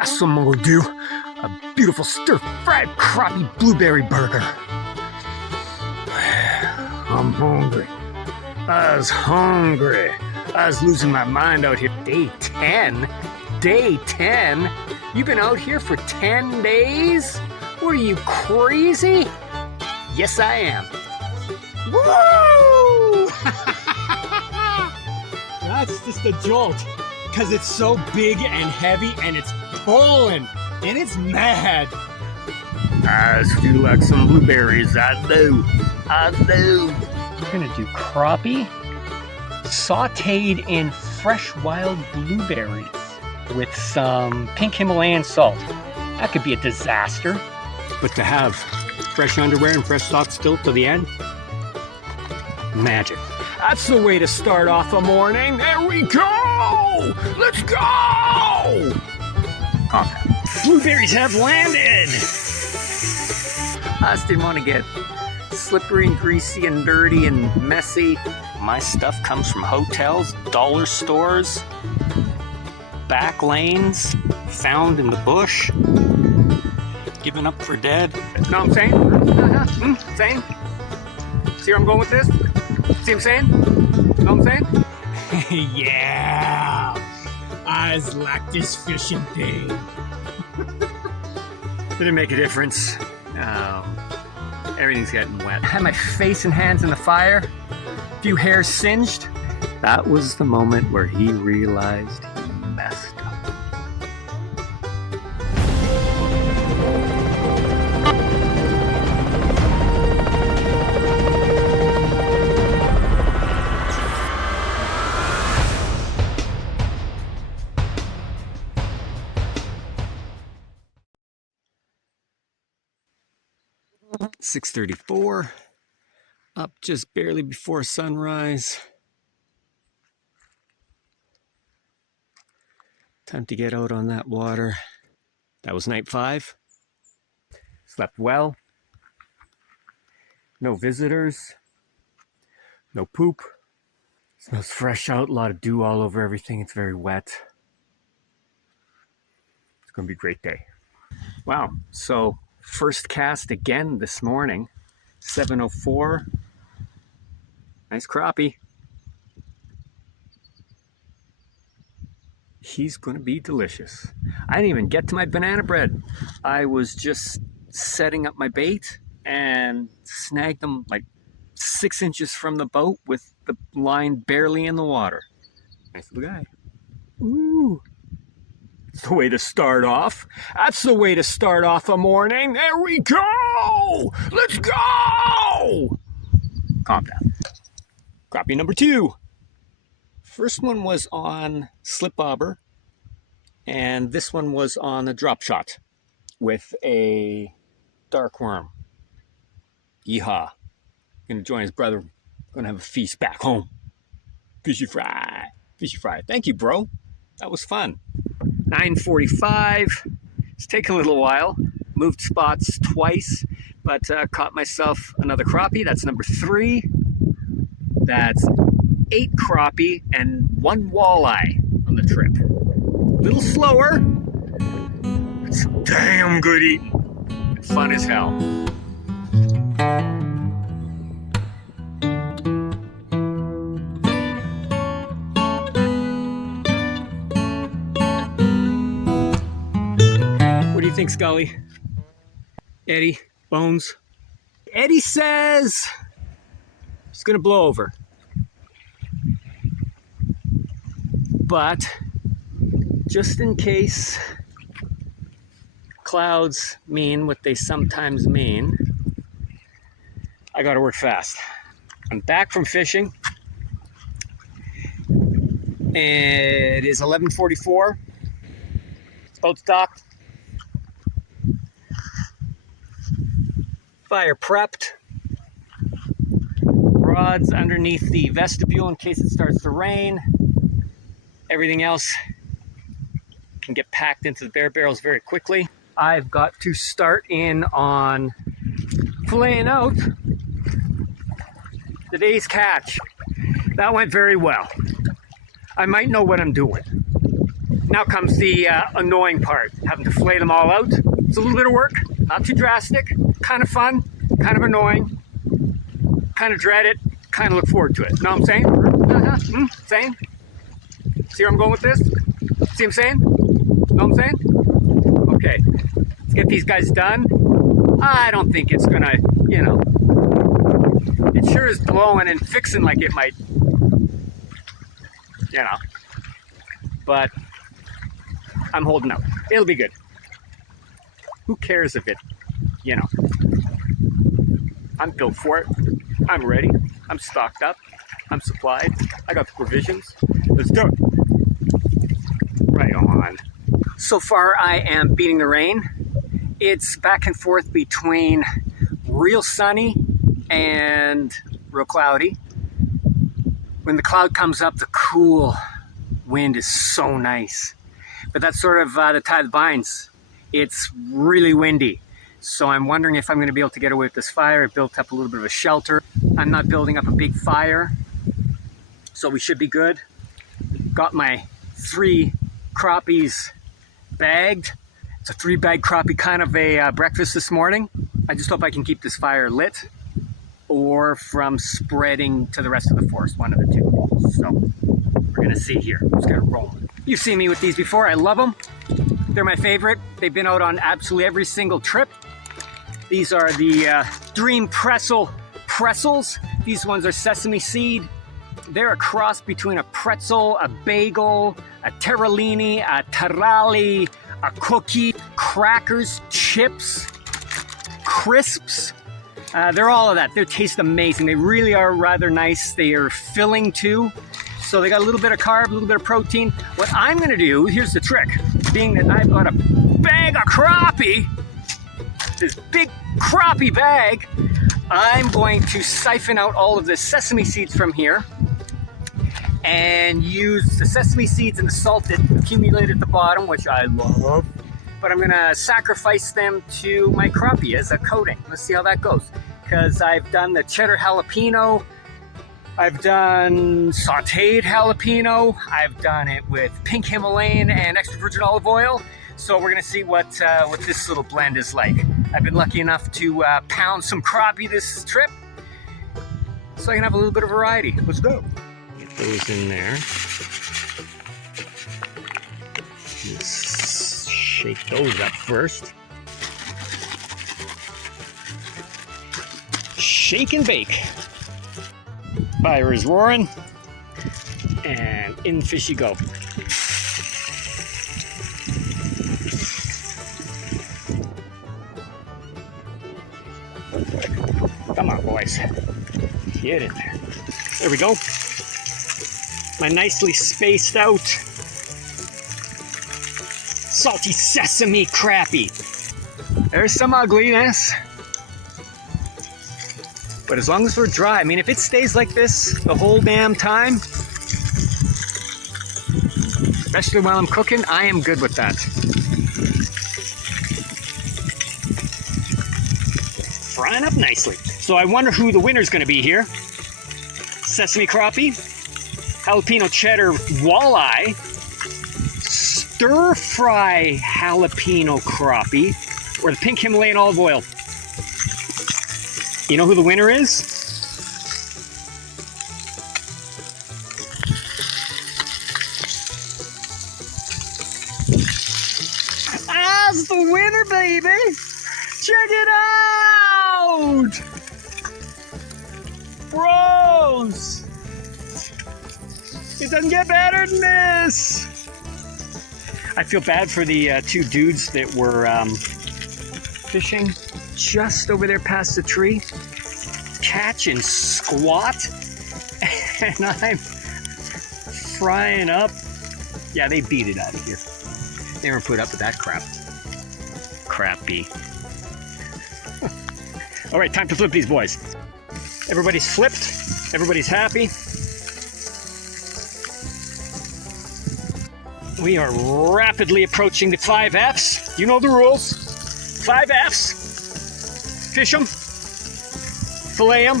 That's what I'm gonna do. A beautiful stir-fried crappie blueberry burger. I'm hungry. I was hungry. I was losing my mind out here. Day 10? Day 10? You've been out here for 10 days? What are you, crazy? Yes, I am. Woo! That's just a jolt. Because it's so big and heavy and it's pulling. And it's mad. I feel like some blueberries. I do. I do. We're gonna do crappie sauteed in fresh wild blueberries with some pink Himalayan salt. That could be a disaster. But to have fresh underwear and fresh socks still to the end, magic. That's the way to start off a morning. There we go! Let's go! Blueberries have landed! I just didn't want to get slippery and greasy and dirty and messy. My stuff comes from hotels, dollar stores, back lanes, found in the bush, given up for dead. Know what I'm saying? Saying? See where I'm going with this? See what I'm saying? Know what I'm saying? Yeah! I just like this fishing thing. Didn't make a difference. Everything's getting wet. I had my face and hands in the fire, a few hairs singed. That was the moment where he realized he messed up. .34, up just barely before sunrise. Time to get out on that water. That was night 5. Slept well. No visitors. No poop. Smells fresh out, a lot of dew all over everything. It's very wet. It's gonna be a great day. Wow, so first cast again this morning, 7:04. Nice crappie. He's gonna be delicious. I didn't even get to my banana bread. I was just setting up my bait and snagged them like 6 inches from the boat with the line barely in the water. Nice little guy. Ooh. That's the way to start off. That's the way to start off a morning. There we go! Let's go! Calm down. Crappie number 2. First one was on slip bobber, and this one was on a drop shot with a dark worm. Yeehaw. Gonna join his brother. Gonna have a feast back home. Fishy fry. Fishy fry. Thank you, bro. That was fun. 9:45. It's taken a little while. Moved spots twice, but caught myself another crappie. That's number 3. That's 8 crappie and 1 walleye on the trip. A little slower, but some damn good eating. And fun as hell. What do you think, Scully? Eddie? Bones? Eddie says it's gonna blow over. But just in case clouds mean what they sometimes mean, I gotta work fast. I'm back from fishing. It is 11:44. It's boat's docked. Fire prepped. Rods underneath the vestibule in case it starts to rain. Everything else can get packed into the bear barrels very quickly. I've got to start in on filleting out the day's catch. That went very well. I might know what I'm doing. Now comes the annoying part, having to fillet them all out. It's a little bit of work, not too drastic, kind of fun, kind of annoying, kind of dread it, kind of look forward to it. Know what I'm saying? Saying? See where I'm going with this? See what I'm saying? Know what I'm saying? Okay, let's get these guys done. I don't think it's gonna, you know, it sure is blowing and fixing like it might, you know, but I'm holding out. It'll be good. Who cares if it, you know, I'm built for it. I'm ready. I'm stocked up. I'm supplied. I got the provisions. Let's do it. Right on. So far, I am beating the rain. It's back and forth between real sunny and real cloudy. When the cloud comes up, the cool wind is so nice. But that's sort of the tie that binds. It's really windy. So I'm wondering if I'm going to be able to get away with this fire. I built up a little bit of a shelter. I'm not building up a big fire, so we should be good. Got my 3 crappies bagged. It's a 3-bag crappie kind of a breakfast this morning. I just hope I can keep this fire lit or from spreading to the rest of the forest, one of the two. So we're gonna see here. I'm just gonna roll. You've seen me with these before. I love them. They're my favorite. They've been out on absolutely every single trip. These are the Dream pretzels. These ones are sesame seed. They're a cross between a pretzel, a bagel, a terrellini, a tarali, a cookie, crackers, chips, crisps. They're all of that. They taste amazing. They really are rather nice. They are filling too. So they got a little bit of carb, a little bit of protein. What I'm gonna do, here's the trick. Being that I've got a bag of crappie, this big crappie bag, I'm going to siphon out all of the sesame seeds from here and use the sesame seeds and the salt that accumulate at the bottom, which I love. But I'm gonna sacrifice them to my crappie as a coating. Let's see how that goes. Because I've done the cheddar jalapeno, I've done sauteed jalapeno, I've done it with pink Himalayan and extra virgin olive oil. So we're gonna see what this little blend is like. I've been lucky enough to pound some crappie this trip, so I can have a little bit of variety. Let's go. Get those in there. Let's shake those up first. Shake and bake. Fire is roaring, and in fish you go. Come on, boys. Get in there. There we go. My nicely spaced out salty sesame crappie. There's some ugliness. But as long as we're dry, I mean, if it stays like this the whole damn time, especially while I'm cooking, I am good with that. Frying up nicely. So I wonder who the winner's gonna be here. Sesame crappie, jalapeno cheddar walleye, stir fry jalapeno crappie, or the pink Himalayan olive oil. You know who the winner is? That's the winner, baby! Check it out! Bros! It doesn't get better than this! I feel bad for the 2 dudes that were fishing just over there past the tree, catch and squat, and I'm frying up. Yeah, they beat it out of here. They never put up with that crap. Crappie. All right, time to flip these boys. Everybody's flipped. Everybody's happy. We are rapidly approaching the 5 Fs. You know the rules. 5 Fs. Fish them, fillet them,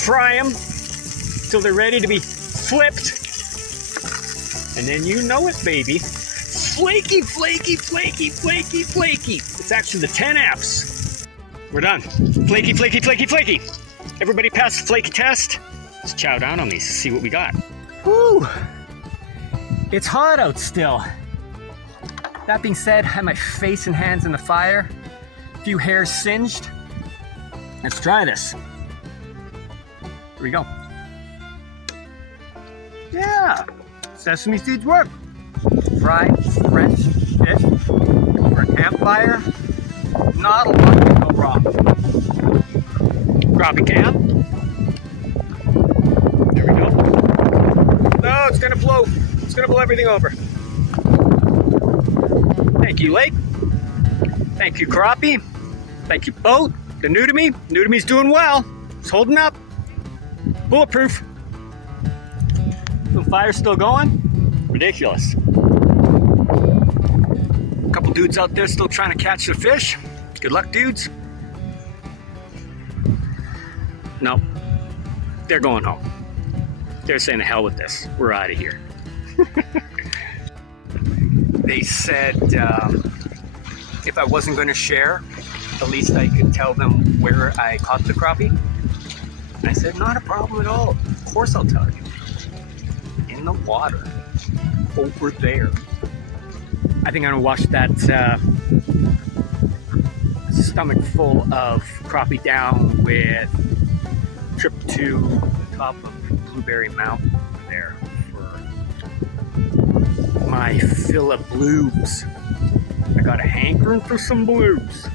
fry them till they're ready to be flipped, And then you know it, baby. Flaky, flaky, flaky, flaky, flaky. It's actually the 10 Fs. We're done. Flaky, flaky, flaky, flaky. Everybody pass the flaky test. Let's chow down on these to see what we got. Woo! It's hot out still. That being said, I have my face and hands in the fire. A few hairs singed. Let's try this. Here we go. Yeah, sesame seeds work. Fried French fish over a campfire. Not a lot can go wrong. Crappie cam. There we go. No, it's gonna blow. It's gonna blow everything over. Thank you, lake. Thank you, crappie. Thank you, boat. The new to me. New to me's doing well. It's holding up. Bulletproof. The fire's still going. Ridiculous. A couple dudes out there still trying to catch the fish. Good luck, dudes. No, they're going home. They're saying the hell with this. We're out of here. They said if I wasn't going to share, at least I could tell them where I caught the crappie. I said, not a problem at all. Of course I'll tell you. In the water. Over there. I think I'm gonna wash that stomach full of crappie down with trip to the top of Blueberry Mountain there for my fill of bloobs. I got a hankering for some bloobs.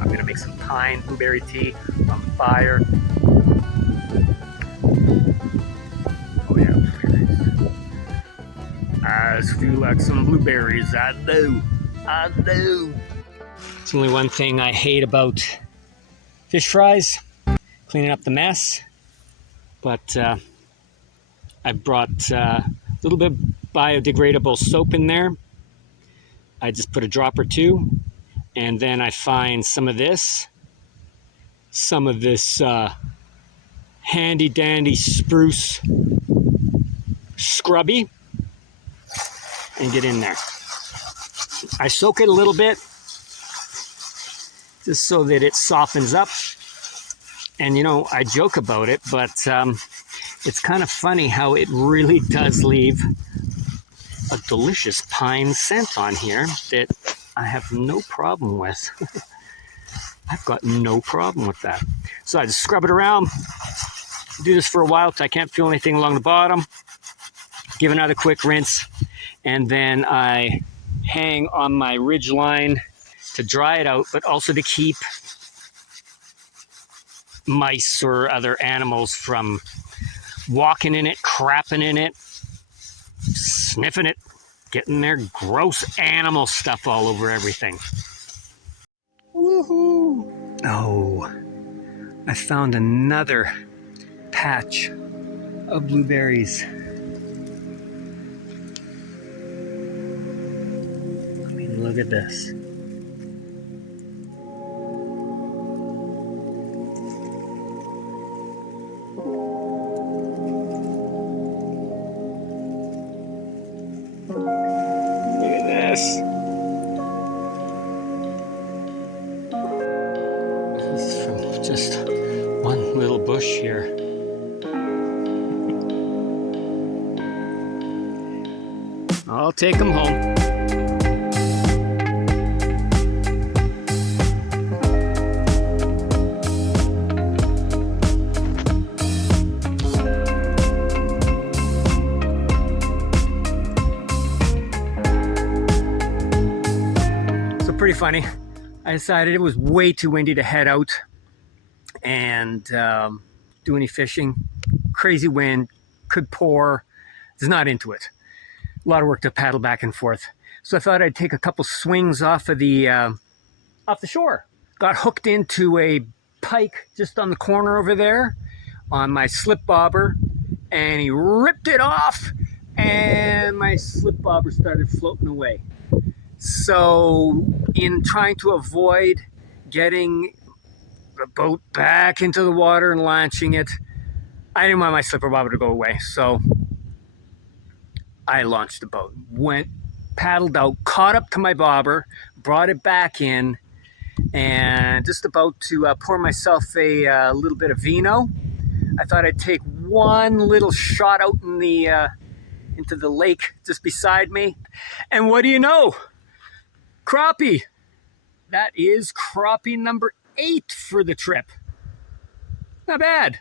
I'm gonna make some pine blueberry tea on the fire. Oh yeah, blueberries. I just feel like some blueberries. I do. I do. It's only one thing I hate about fish fries, cleaning up the mess. But I brought a little bit of biodegradable soap in there. I just put a drop or two, and then I find some of this handy dandy spruce scrubby, and get in there. I soak it a little bit just so that it softens up. And you know, I joke about it, but it's kind of funny how it really does leave a delicious pine scent on here that I have no problem with. I've got no problem with that. So I just scrub it around, do this for a while till I can't feel anything along the bottom, give another quick rinse, and then I hang on my ridge line to dry it out, but also to keep mice or other animals from walking in it, crapping in it, sniffing it, getting their gross animal stuff all over everything. Woohoo! Oh, I found another patch of blueberries. I mean, look at this. This is from just one little bush here. I'll take them home. Pretty funny. I decided it was way too windy to head out and do any fishing. Crazy wind, could pour. Is not into it. A lot of work to paddle back and forth. So I thought I'd take a couple swings off the shore. Got hooked into a pike just on the corner over there on my slip bobber, and he ripped it off, and my slip bobber started floating away. So in trying to avoid getting the boat back into the water and launching it, I didn't want my slipper bobber to go away. So I launched the boat, went, paddled out, caught up to my bobber, brought it back in, and just about to pour myself a little bit of vino. I thought I'd take one little shot out in the into the lake just beside me, and what do you know? Crappie. That is crappie number 8 for the trip. Not bad.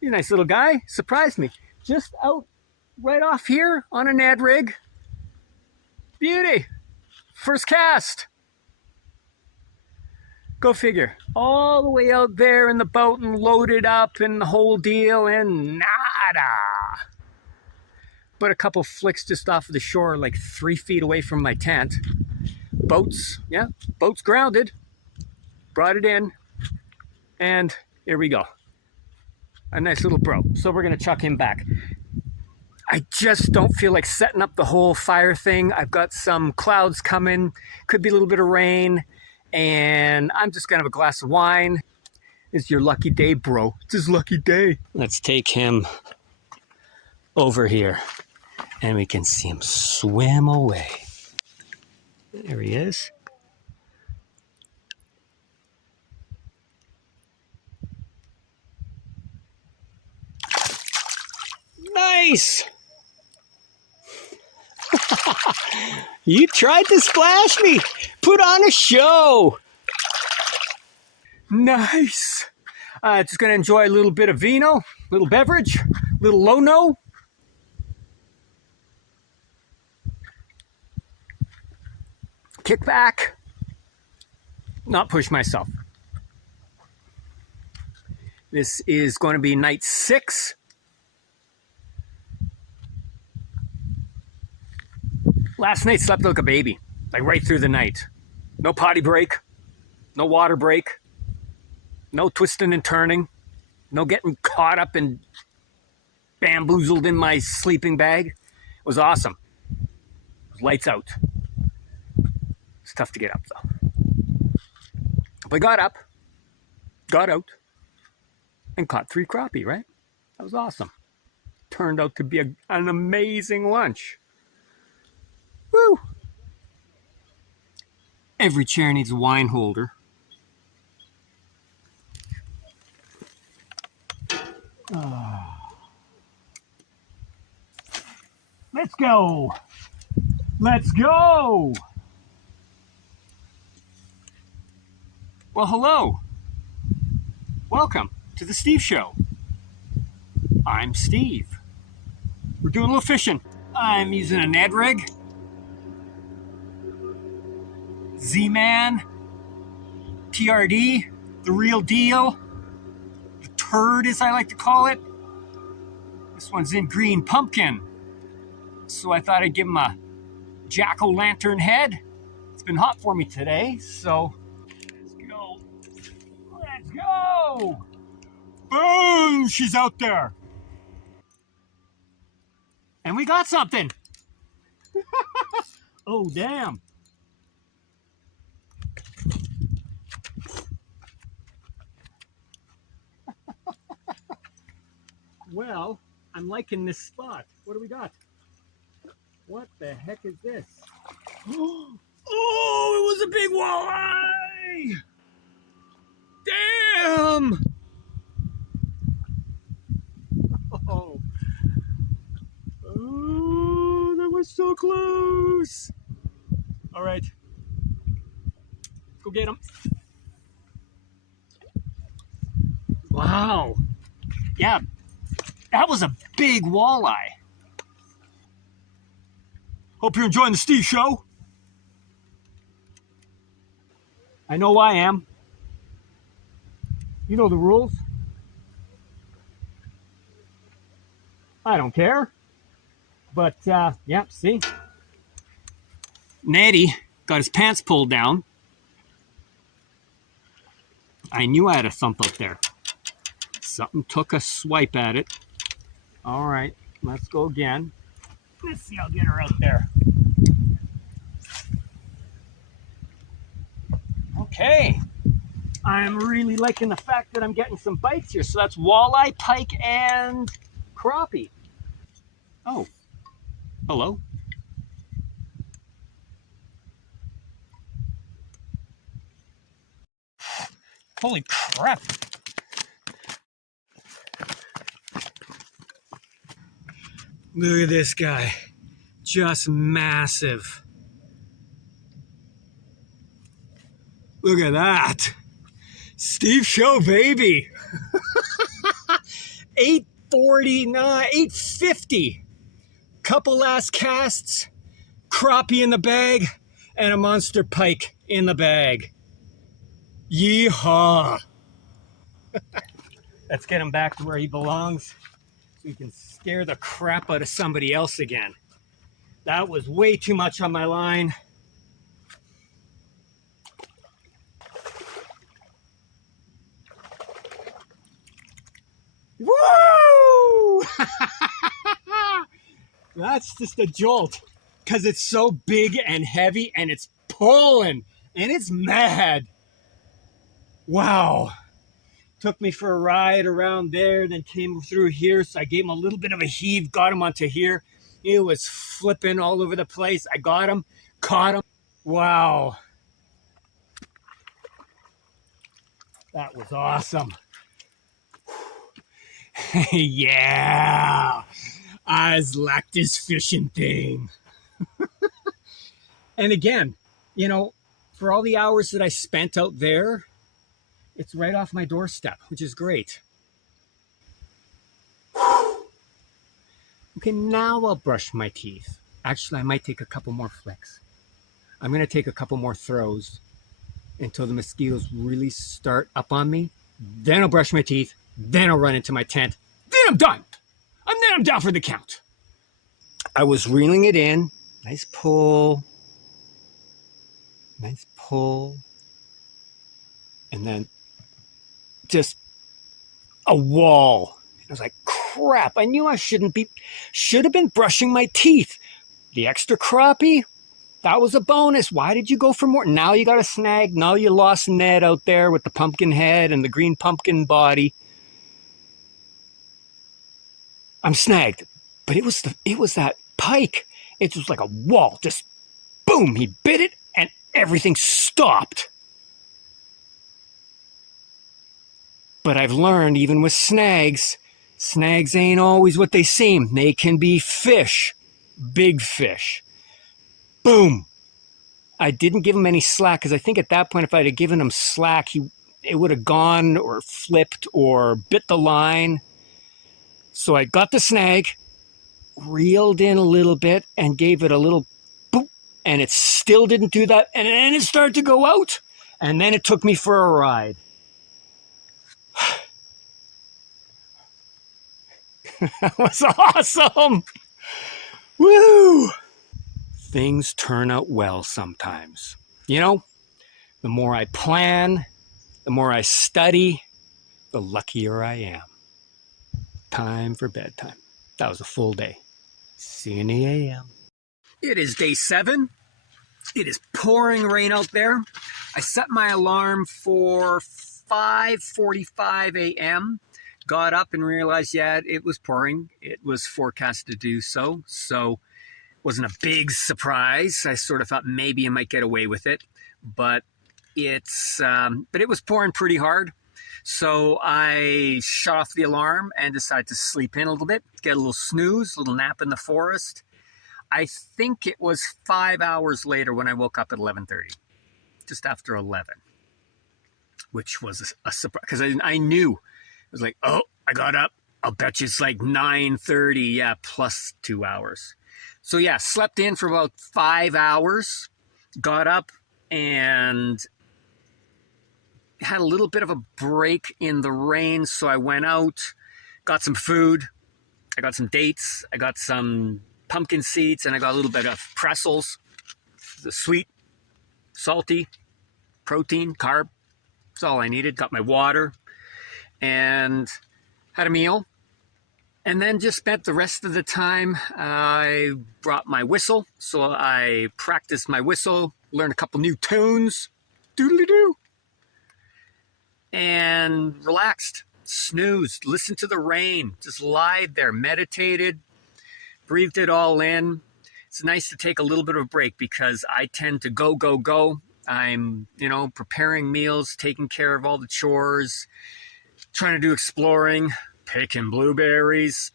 He's a nice little guy. Surprised me. Just out right off here on a Ned rig. Beauty. First cast. Go figure. All the way out there in the boat and loaded up and the whole deal, and nada. But a couple flicks just off of the shore, like 3 feet away from my tent. Boats, yeah, boat's grounded. Brought it in, and here we go. A nice little bro. So we're gonna chuck him back. I just don't feel like setting up the whole fire thing. I've got some clouds coming, could be a little bit of rain, and I'm just gonna have a glass of wine. It's your lucky day, bro. It's his lucky day. Let's take him over here, and we can see him swim away. There he is. Nice! You tried to splash me. Put on a show. Nice. Just gonna enjoy a little bit of vino, little beverage, little low-no. Kick back, not push myself. This is going to be night 6. Last night slept like a baby, like right through the night. No potty break, no water break, no twisting and turning, no getting caught up and bamboozled in my sleeping bag. It was awesome. It was lights out. It's tough to get up though. But I got up, got out, and caught 3 crappie, right? That was awesome. Turned out to be an amazing lunch. Woo! Every chair needs a wine holder. Let's go! Let's go! Well, hello. Welcome to the Steve Show. I'm Steve. We're doing a little fishing. I'm using a Ned rig. Z-Man. TRD. The real deal. The turd, as I like to call it. This one's in green pumpkin. So I thought I'd give him a jack-o'-lantern head. It's been hot for me today, so let's go. Let's go! Boom! She's out there. And we got something. Oh, damn. Well, I'm liking this spot. What do we got? What the heck is this? Oh, it was a big walleye! Damn! Oh. Oh, that was so close. All right. Let's go get him. Wow. Yeah, that was a big walleye. Hope you're enjoying the Steve Show. I know I am. You know the rules. I don't care. But, yeah, see? Natty got his pants pulled down. I knew I had a thump up there. Something took a swipe at it. All right, let's go again. Let's see, I'll get her out there. Okay. I'm really liking the fact that I'm getting some bites here. So that's walleye, pike, and crappie. Oh, Hello? Holy crap! Look at this guy. Just massive. Look at that. Steve Show, baby. 849, 850. Couple last casts, crappie in the bag, and a monster pike in the bag. Yeehaw. Let's get him back to where he belongs so he can scare the crap out of somebody else again. That was way too much on my line. Woo! That's just a jolt because it's so big and heavy and it's pulling and it's mad. Wow. Took me for a ride around there, then came through here. So I gave him a little bit of a heave, got him onto here. It was flipping all over the place. I got him, caught him. Wow. That was awesome. Yeah. I like this fishing thing. And again, you know, for all the hours that I spent out there, it's right off my doorstep, which is great. Okay, now I'll brush my teeth. Actually, I might take a couple more flicks. I'm going to take a couple more throws until the mosquitoes really start up on me. Then I'll brush my teeth. Then I'll run into my tent. Then I'm done. And then I'm down for the count. I was reeling it in. Nice pull. Nice pull. And then just a wall. I was like, crap, I knew I should have been brushing my teeth. The extra crappie, that was a bonus. Why did you go for more? Now you got a snag. Now you lost Ned out there with the pumpkin head and the green pumpkin body. I'm snagged. But it was that pike. It was like a wall. Just boom, he bit it and everything stopped. But I've learned, even with snags ain't always what they seem. They can be fish, big fish. Boom. I didn't give him any slack because I think at that point, if I'd have given him slack, it would have gone or flipped or bit the line. So I got the snag, reeled in a little bit, and gave it a little boop, and it still didn't do that. And then it started to go out, and then it took me for a ride. That was awesome. Woo! Things turn out well sometimes. You know, the more I plan, the more I study, the luckier I am. Time for bedtime. That was a full day. See you in the AM. It is day 7. It is pouring rain out there. I set my alarm for 5:45 a.m. Got up and realized, yeah, it was pouring. It was forecast to do so. So it wasn't a big surprise. I sort of thought maybe I might get away with it. But it was pouring pretty hard. So I shut off the alarm and decided to sleep in a little bit, get a little snooze, a little nap in the forest. I think it was 5 hours later when I woke up at 11:30, just after 11, which was a surprise because I knew. I was like, oh, I got up. I'll bet you it's like 9:30. Yeah, plus 2 hours. So yeah, slept in for about 5 hours, got up and had a little bit of a break in the rain. So I went out, got some food. I got some dates. I got some pumpkin seeds, and I got a little bit of pretzels. The sweet, salty, protein, carb. That's all I needed. Got my water and had a meal. And then just spent the rest of the time, I brought my whistle. So I practiced my whistle, learned a couple new tunes, doodly-doo, and relaxed, snoozed, listened to the rain, just lied there, meditated, breathed it all in, it's nice to take a little bit of a break because I tend to go, go, go. I'm, preparing meals, taking care of all the chores, trying to do exploring, picking blueberries,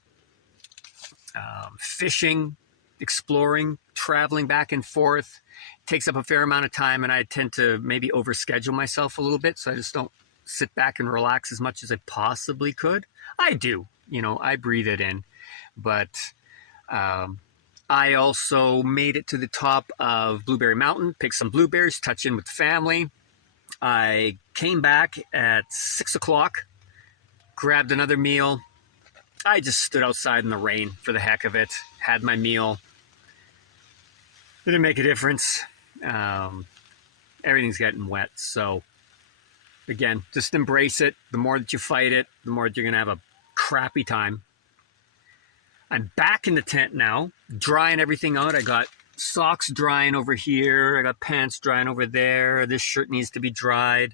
fishing, exploring, traveling back and forth. It takes up a fair amount of time, and I tend to maybe overschedule myself a little bit, so I just don't sit back and relax as much as I possibly could. I do, I breathe it in, but I also made it to the top of Blueberry Mountain, picked some blueberries, touched in with the family. I came back at 6 o'clock, grabbed another meal. I just stood outside in the rain for the heck of it, had my meal. It didn't make a difference. Everything's getting wet, so again, just embrace it. The more that you fight it, the more that you're going to have a crappy time. I'm back in the tent now, drying everything out. I got socks drying over here. I got pants drying over there. This shirt needs to be dried.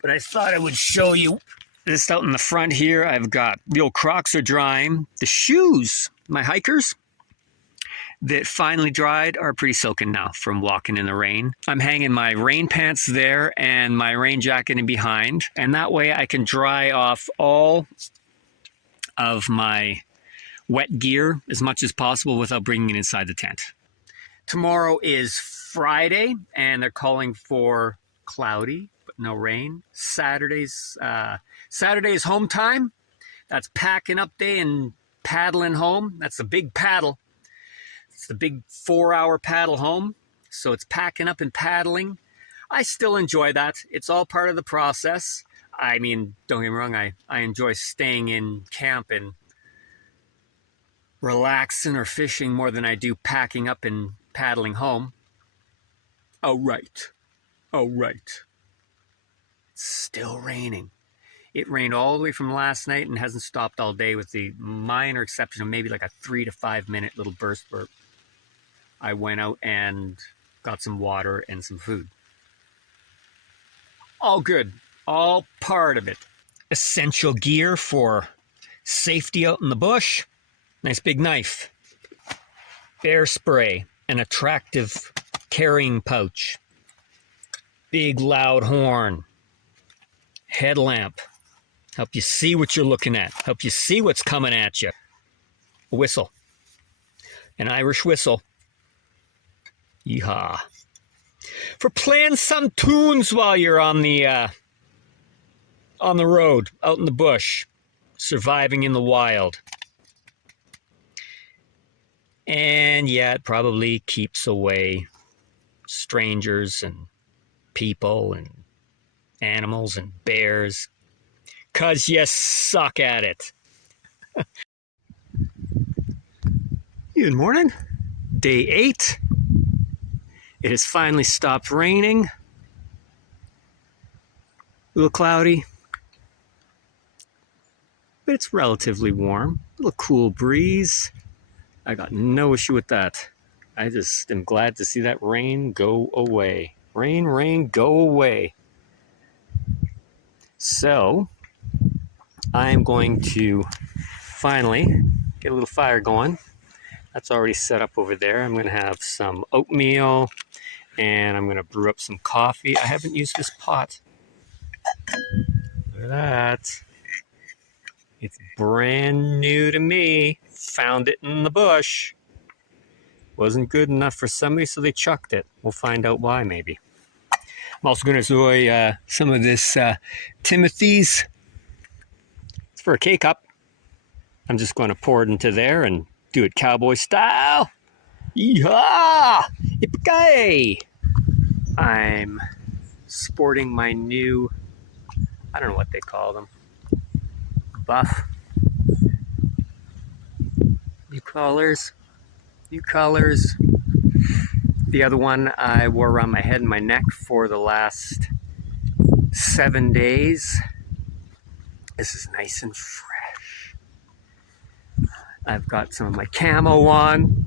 But I thought I would show you this out in the front here. I've got the old Crocs are drying. The shoes, my hikers, that finally dried are pretty soaking now from walking in the rain. I'm hanging my rain pants there and my rain jacket in behind. And that way I can dry off all of my wet gear as much as possible without bringing it inside the tent. Tomorrow is Friday, and they're calling for cloudy, but no rain. Saturday is home time. That's packing up day and paddling home. That's a big paddle. It's the big 4-hour paddle home. So it's packing up and paddling. I still enjoy that. It's all part of the process. I mean, don't get me wrong, I enjoy staying in camp and relaxing or fishing more than I do packing up and paddling home. Oh, right. It's still raining. It rained all the way from last night and hasn't stopped all day with the minor exception of maybe like a 3 to 5 minute little burst where I went out and got some water and some food. All good. All part of it. Essential gear for safety out in the bush. Nice big knife, bear spray, an attractive carrying pouch, big loud horn, headlamp, help you see what you're looking at, help you see what's coming at you, a whistle, an Irish whistle, yeehaw, for playing some tunes while you're on the road, out in the bush, surviving in the wild. And yeah, it probably keeps away strangers and people and animals and bears, 'cause you suck at it. Good morning. Day 8. It has finally stopped raining. A little cloudy, but it's relatively warm. A little cool breeze. I got no issue with that. I just am glad to see that rain go away. Rain, go away. So, I'm going to finally get a little fire going. That's already set up over there. I'm going to have some oatmeal, and I'm going to brew up some coffee. I haven't used this pot. Look at that. It's brand new to me. Found it in the bush. Wasn't good enough for somebody, so they chucked it. We'll find out why, maybe. I'm also going to enjoy some of this Timothy's. It's for a K-cup. I'm just going to pour it into there and do it cowboy style. Yeehaw! Yippee! I'm sporting my new, I don't know what they call them, buff. New colors. The other one I wore around my head and my neck for the last 7 days. This is nice and fresh. I've got some of my camo on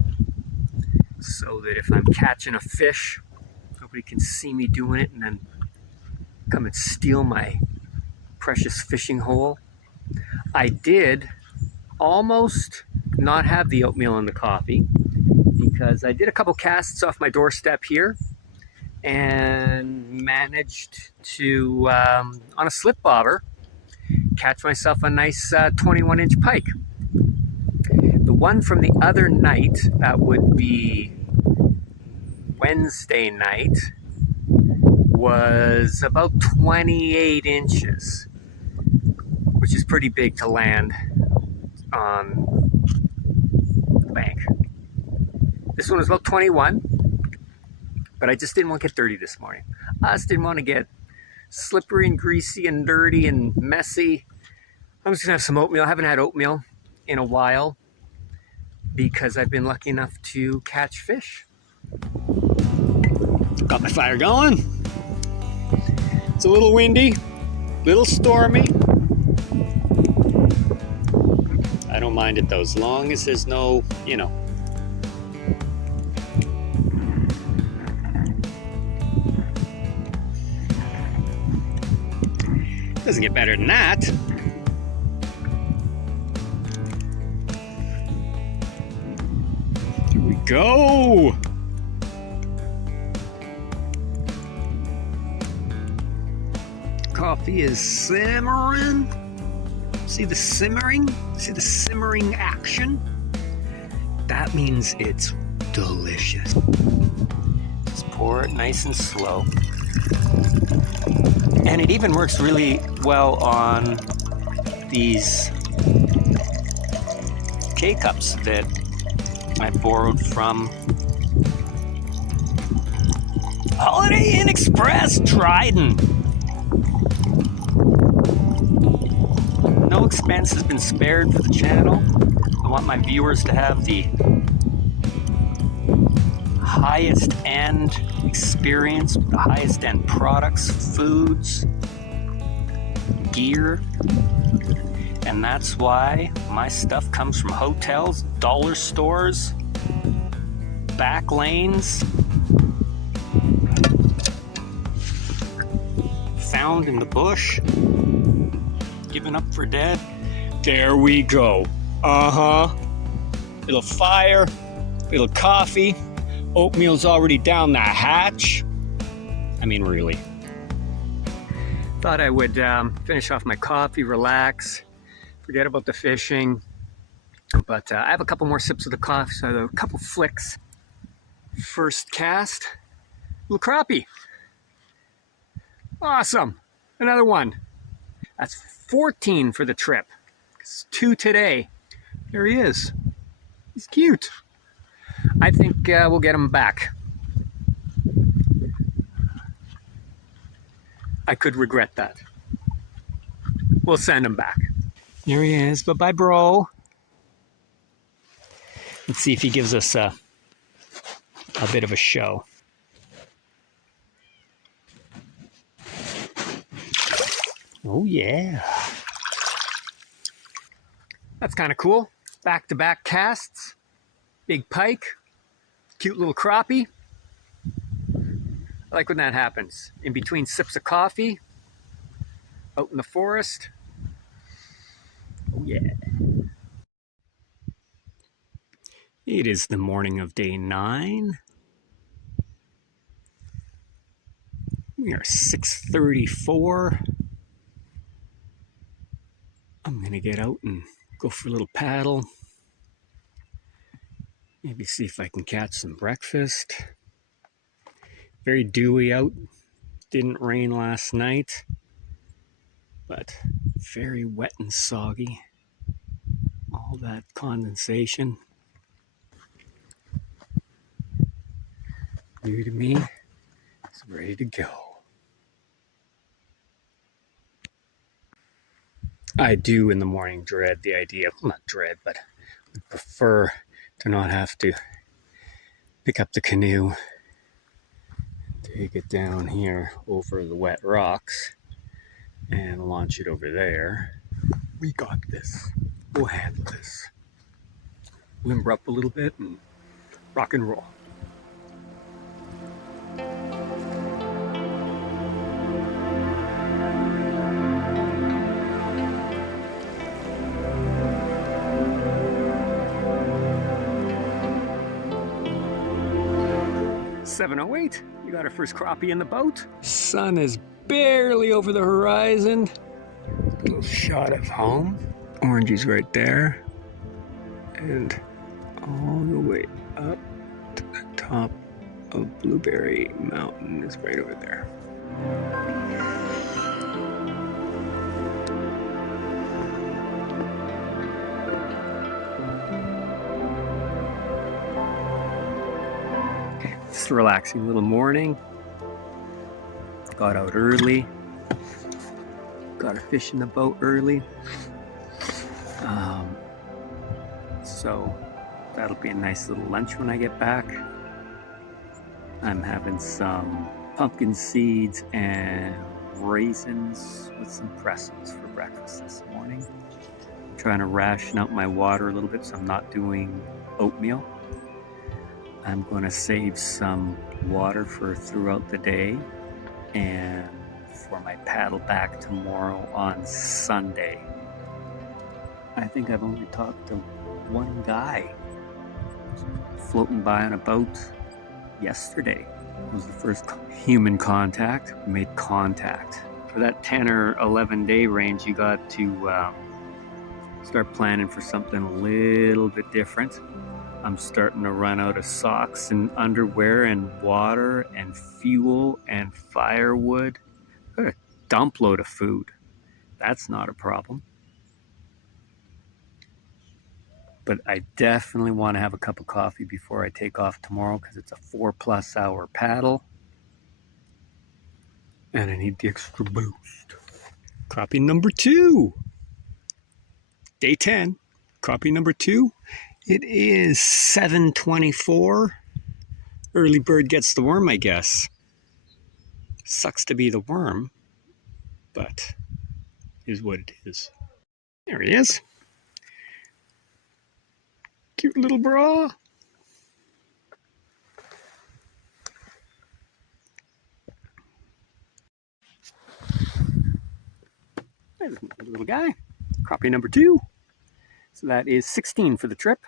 so that if I'm catching a fish, nobody can see me doing it and then come and steal my precious fishing hole. I did almost not have the oatmeal and the coffee because I did a couple casts off my doorstep here and managed to, on a slip bobber, catch myself a nice 21-inch pike. The one from the other night, that would be Wednesday night, was about 28 inches, which is pretty big to land on the bank. This one was about 21, but I just didn't want to get dirty this morning. I just didn't want to get slippery and greasy and dirty and messy. I'm just gonna have some oatmeal. I haven't had oatmeal in a while because I've been lucky enough to catch fish. Got my fire going. It's a little windy, a little stormy. I don't mind it though, as long as there's no, doesn't get better than that. Here we go. Coffee is simmering. See the simmering? See the simmering action? That means it's delicious. Just pour it nice and slow. And it even works really well on these K-cups that I borrowed from Holiday Inn Express Dryden. No expense has been spared for the channel. I want my viewers to have the highest end experience, the highest end products, foods, gear, and that's why my stuff comes from hotels, dollar stores, back lanes, found in the bush, given up for dead. There we go. Little fire, little coffee. Oatmeal's already down the hatch. I mean, really. Thought I would finish off my coffee, relax, forget about the fishing. But I have a couple more sips of the coffee, so I have a couple flicks. First cast, little crappie. Awesome, another one. That's 14 for the trip. It's 2 today. There he is. He's cute. I think we'll get him back. I could regret that. We'll send him back. There he is. Bye-bye, bro. Let's see if he gives us a bit of a show. Oh, yeah. That's kind of cool. Back-to-back casts. Big pike. Cute little crappie. I like when that happens. In between sips of coffee. Out in the forest. Oh, yeah. It is the morning of day 9. We are 6:34. I'm gonna get out and go for a little paddle. Maybe see if I can catch some breakfast. Very dewy out. Didn't rain last night, but very wet and soggy. All that condensation. New to me, it's ready to go. I do in the morning dread the idea, well, not dread, but would prefer to not have to pick up the canoe, take it down here over the wet rocks, and launch it over there. We got this. We'll handle this. Limber up a little bit and rock and roll. 7:08. We got our first crappie in the boat. Sun is barely over the horizon. Little shot of home. Orangey's right there. And all the way up to the top of Blueberry Mountain is right over there. Just a relaxing little morning. Got out early. Got a fish in the boat early. So that'll be a nice little lunch when I get back. I'm having some pumpkin seeds and raisins with some pretzels for breakfast this morning. I'm trying to ration out my water a little bit, so I'm not doing oatmeal. I'm going to save some water for throughout the day and for my paddle back tomorrow on Sunday. I think I've only talked to one guy floating by on a boat yesterday. It was the first human contact. We made contact. For that 10 or 11 day range, you got to start planning for something a little bit different. I'm starting to run out of socks and underwear and water and fuel and firewood. I've got a dump load of food. That's not a problem. But I definitely want to have a cup of coffee before I take off tomorrow because it's a 4+ hour paddle. And I need the extra boost. Crappie number 2. Day 10. Crappie number 2. It is 7:24. Early bird gets the worm, I guess. Sucks to be the worm, but is what it is. There he is. Cute little bra. There's a little guy. Crappie number 2. So that is 16 for the trip.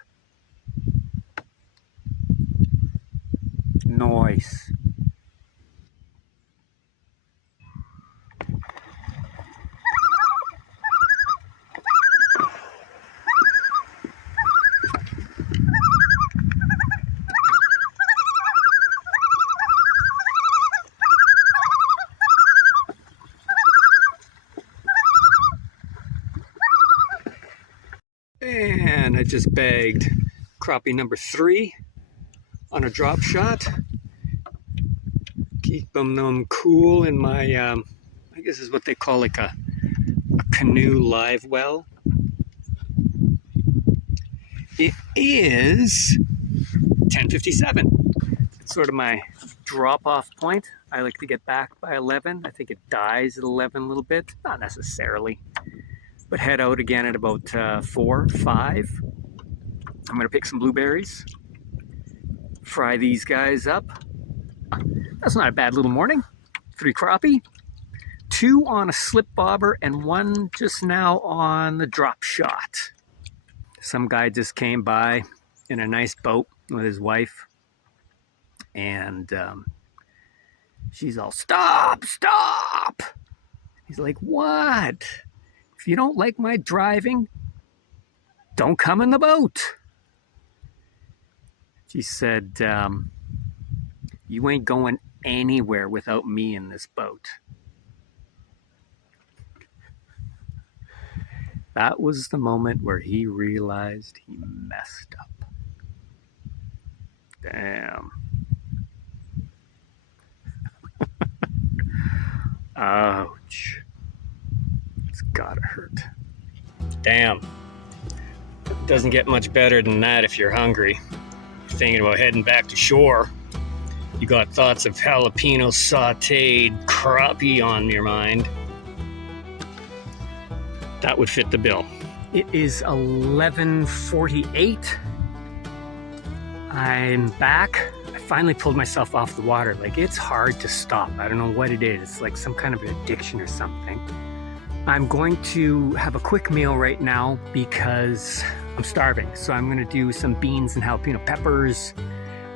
Nice. And I just bagged crappie number 3 on a drop shot. Keep them cool in my, I guess is what they call like a Canoe live well. It is 10:57. It's sort of my drop-off point. I like to get back by 11. I think it dies at 11 a little bit. Not necessarily. But head out again at about 4, 5. I'm going to pick some blueberries. Fry these guys up. That's not a bad little morning. 3 crappie. 2 on a slip bobber and 1 just now on the drop shot. Some guy just came by in a nice boat with his wife. And she's all, stop, stop. He's like, what? If you don't like my driving, don't come in the boat. She said, you ain't going anywhere without me in this boat. That was the moment where he realized he messed up. Damn. Ouch. It's gotta hurt. Damn. It doesn't get much better than that if you're hungry. You're thinking about heading back to shore. You got thoughts of jalapino sauteed crappie on your mind. That would fit the bill. It is 11:48. I'm back. I finally pulled myself off the water. Like, it's hard to stop. I don't know what it is. It's like some kind of addiction or something. I'm going to have a quick meal right now because I'm starving. So I'm going to do some beans and jalapeno peppers,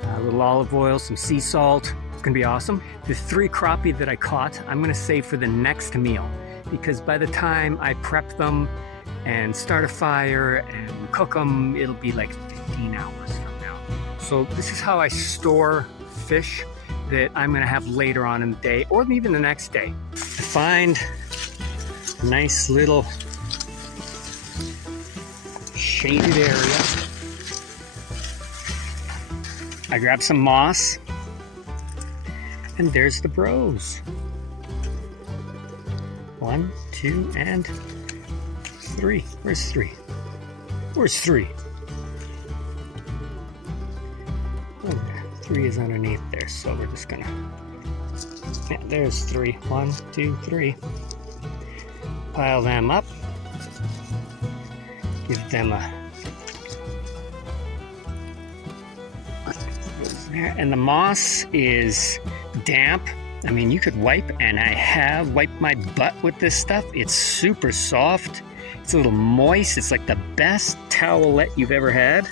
A little olive oil, some sea salt. It's gonna be awesome. The 3 crappie that I caught, I'm gonna save for the next meal, because by the time I prep them and start a fire and cook them, it'll be like 15 hours from now. So this is how I store fish that I'm gonna have later on in the day, or even the next day. To find a nice little shaded area, I grab some moss, and there's the bros. 1, 2, and 3. Where's 3? Where's 3? Oh, 3 is underneath there, so we're just gonna... Yeah, there's 3. 1, 2, 3. Pile them up. Give them a... There. And the moss is damp. I mean, you could wipe, and I have wiped my butt with this stuff. It's super soft. It's a little moist. It's like the best towelette you've ever had.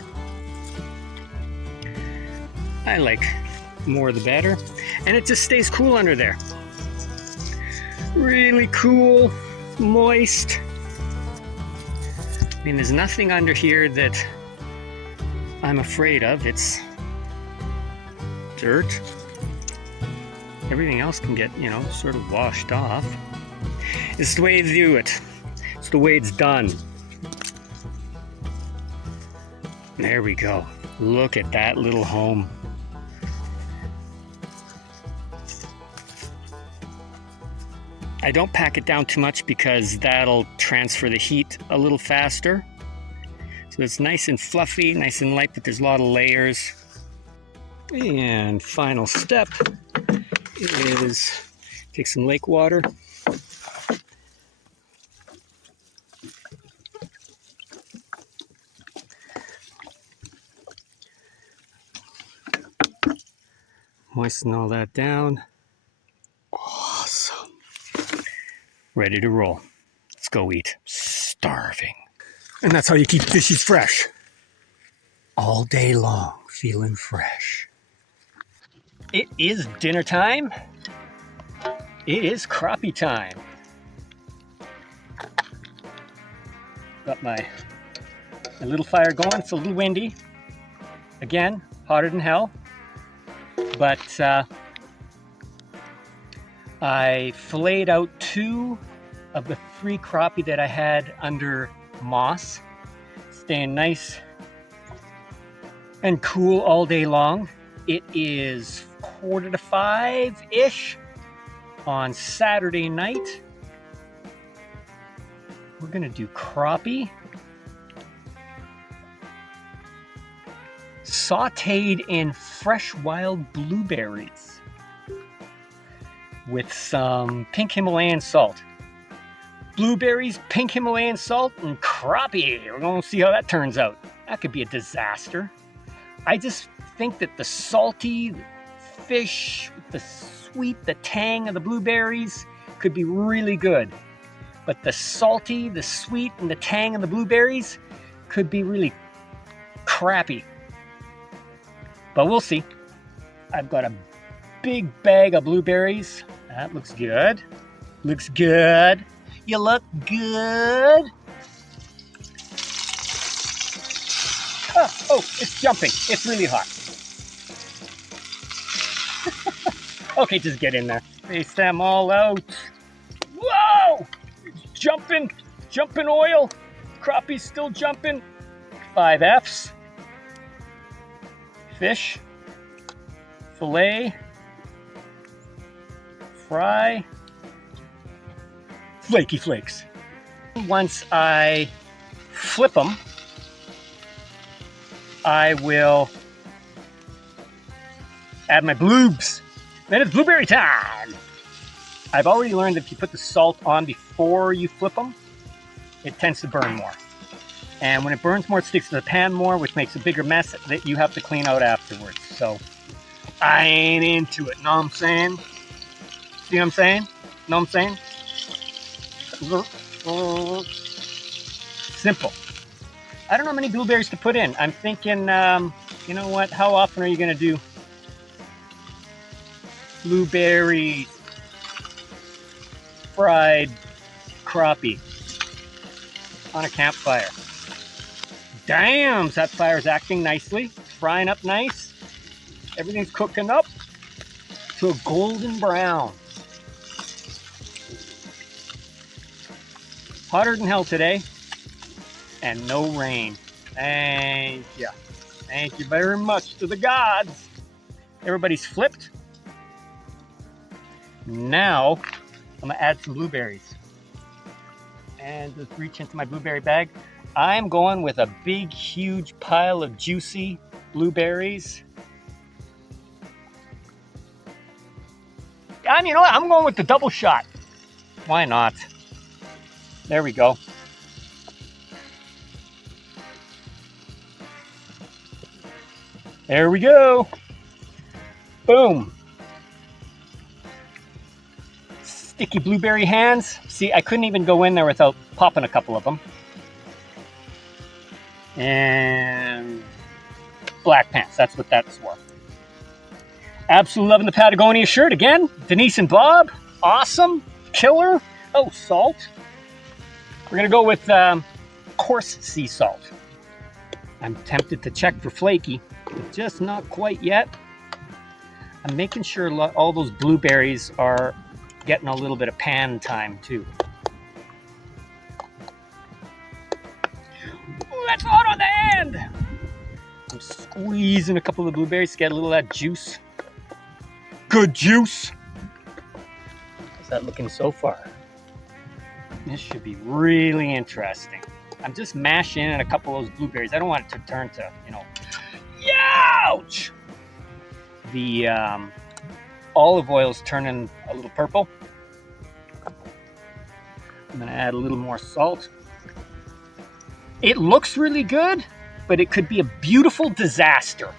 I like more the better. And it just stays cool under there. Really cool, moist. I mean, there's nothing under here that I'm afraid of. It's dirt. Everything else can get, you know, sort of washed off. It's the way they do it. It's the way it's done. There we go. Look at that little home. I don't pack it down too much because that'll transfer the heat a little faster. So it's nice and fluffy, nice and light, but there's a lot of layers. And final step is take some lake water. Moisten all that down. Awesome. Ready to roll. Let's go eat. Starving. And that's how you keep fishies fresh. All day long, feeling fresh. It is dinner time. It is crappie time. Got my little fire going. It's a little windy. Again, hotter than hell. But I filleted out 2 of the 3 crappie that I had under moss. Staying nice and cool all day long. It is 4:45-ish on Saturday night. We're gonna do crappie sauteed in fresh wild blueberries with some pink Himalayan salt. Blueberries, pink Himalayan salt, and crappie. We're gonna see how that turns out. That could be a disaster. I just think that the salty fish, the sweet, the tang of the blueberries could be really good. But the salty, the sweet, and the tang of the blueberries could be really crappy. But we'll see. I've got a big bag of blueberries. That looks good. Looks good. You look good. Oh, it's jumping. It's really hot. Okay, just get in there. Face them all out. Whoa! It's jumping. Jumping oil. Crappie's still jumping. 5 Fs. Fish. Fillet. Fry. Flaky flakes. Once I flip them, I will add my bloobs. Then it's blueberry time. I've already learned that if you put the salt on before you flip them, it tends to burn more. And when it burns more, it sticks to the pan more, which makes a bigger mess that you have to clean out afterwards. So I ain't into it, know what I'm saying? See what I'm saying? Know what I'm saying? Simple. I don't know how many blueberries to put in. I'm thinking, You know what? How often are you going to do blueberry fried crappie on a campfire? Damn, that fire's acting nicely, frying up nice. Everything's cooking up to a golden brown. Hotter than hell today, and no rain. Thank you. Thank you very much to the gods. Everybody's flipped. Now, I'm gonna add some blueberries. And just reach into my blueberry bag. I'm going with a big, huge pile of juicy blueberries. You know what? I'm going with the double shot. Why not? There we go. There we go. Boom. Sticky blueberry hands. See, I couldn't even go in there without popping a couple of them. And black pants. That's what that's for. Absolutely loving the Patagonia shirt again. Denise and Bob. Awesome. Killer. Oh, salt. We're going to go with coarse sea salt. I'm tempted to check for flaky, but just not quite yet. I'm making sure all those blueberries are getting a little bit of pan time too. Let's vote on the end. I'm squeezing a couple of blueberries to get a little of that juice. Good juice. How's that looking so far? This should be really interesting. I'm just mashing in a couple of those blueberries. I don't want it to turn to, you know, ouch! The olive oil is turning a little purple. I'm gonna add a little more salt. It looks really good, but it could be a beautiful disaster.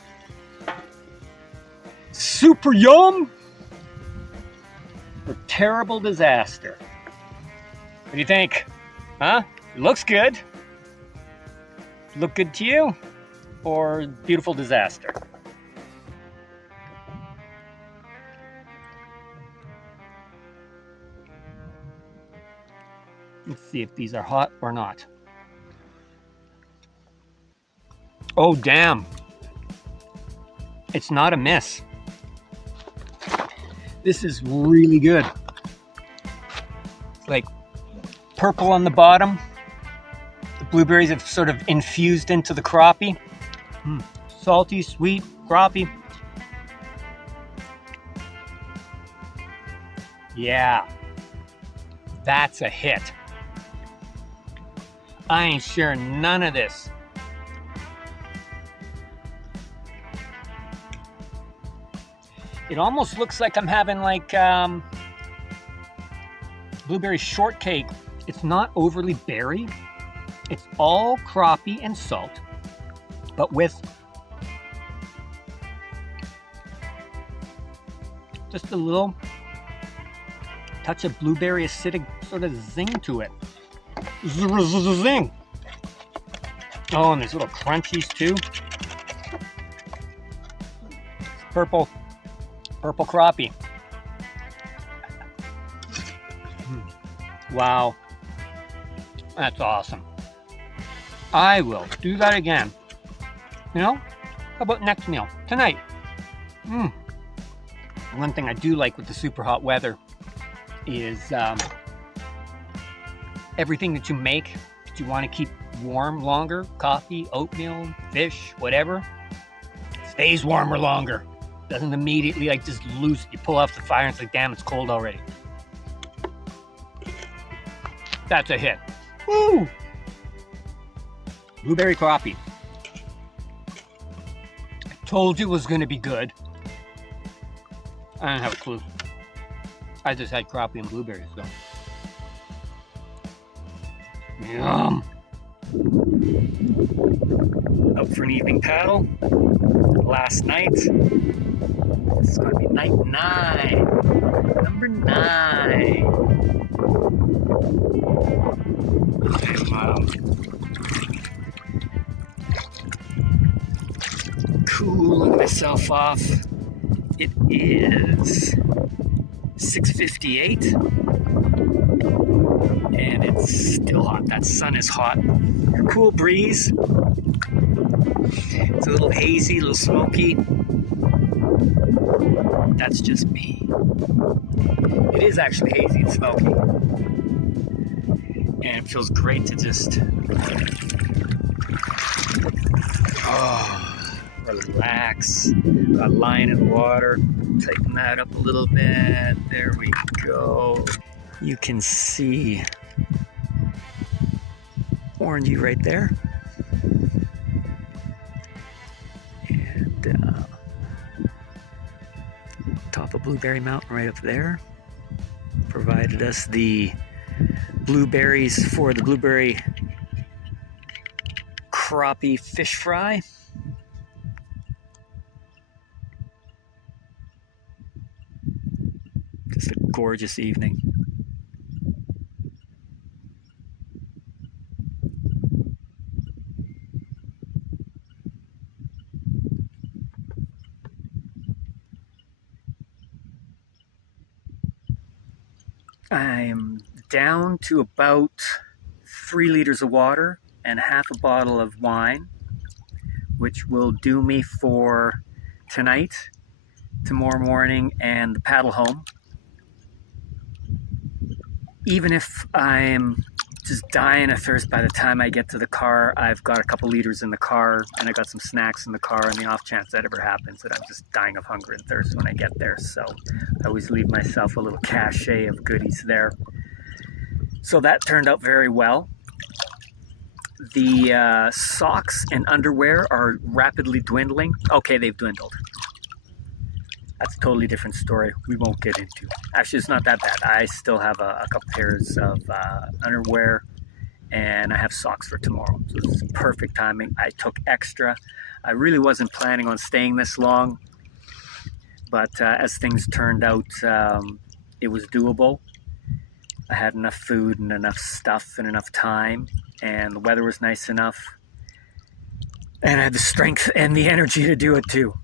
Super yum or terrible disaster. What do you think? Huh? It looks good. Look good to you? Or beautiful disaster? Let's see if these are hot or not. Oh, damn. It's not a miss. This is really good. It's like purple on the bottom. The blueberries have sort of infused into the crappie. Salty, sweet crappie. Yeah, that's a hit. I ain't sharing none of this. It almost looks like I'm having like blueberry shortcake. It's not overly berry. It's all crappie and salt, but with just a little touch of blueberry acidic sort of zing to it. Zing. Oh, and there's little crunchies too. Purple crappie. Wow, that's awesome. I will do that again. You know, how about next meal tonight? One thing I do like with the super hot weather is everything that you make that you want to keep warm longer, coffee, oatmeal, fish, whatever, stays warmer longer. Doesn't immediately like just loose. You pull off the fire and it's like, damn, it's cold already. That's a hit. Woo! Blueberry crappie. I told you it was going to be good. I didn't have a clue. I just had crappie and blueberries, so. Yum! Out for an evening paddle. Last night. This is going to be night 9. Number 9. cooling myself off. It is 6:58 and it's still hot. That sun is hot. Cool breeze. It's a little hazy, a little smoky. That's just me. It is actually hazy and smoky. And it feels great to just relax. Got a line in the water. Tighten that up a little bit. There we go. You can see orangey right there. And top of Blueberry Mountain right up there. Provided us the blueberries for the blueberry crappie fish fry. Just a gorgeous evening. I'm down to about 3 liters of water and half a bottle of wine, which will do me for tonight, tomorrow morning, and the paddle home. Even if I'm just dying of thirst by the time I get to the car, I've got a couple liters in the car and I got some snacks in the car, and the off chance that ever happens that I'm just dying of hunger and thirst when I get there. So I always leave myself a little cachet of goodies there. So that turned out very well. The socks and underwear are rapidly dwindling. Okay, they've dwindled. That's a totally different story we won't get into. Actually, it's not that bad. I still have a couple pairs of underwear, and I have socks for tomorrow. So this is perfect timing. I took extra. I really wasn't planning on staying this long, but as things turned out, it was doable. I had enough food and enough stuff and enough time, and the weather was nice enough, and I had the strength and the energy to do it too.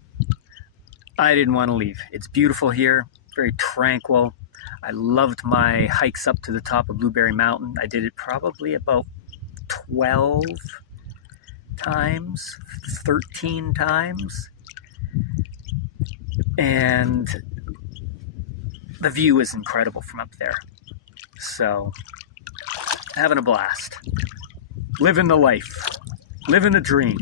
I didn't want to leave. It's beautiful here, very tranquil. I loved my hikes up to the top of Blueberry Mountain. I did it probably about 12 times, 13 times. And the view is incredible from up there. So, having a blast. Living the life. Living the dream.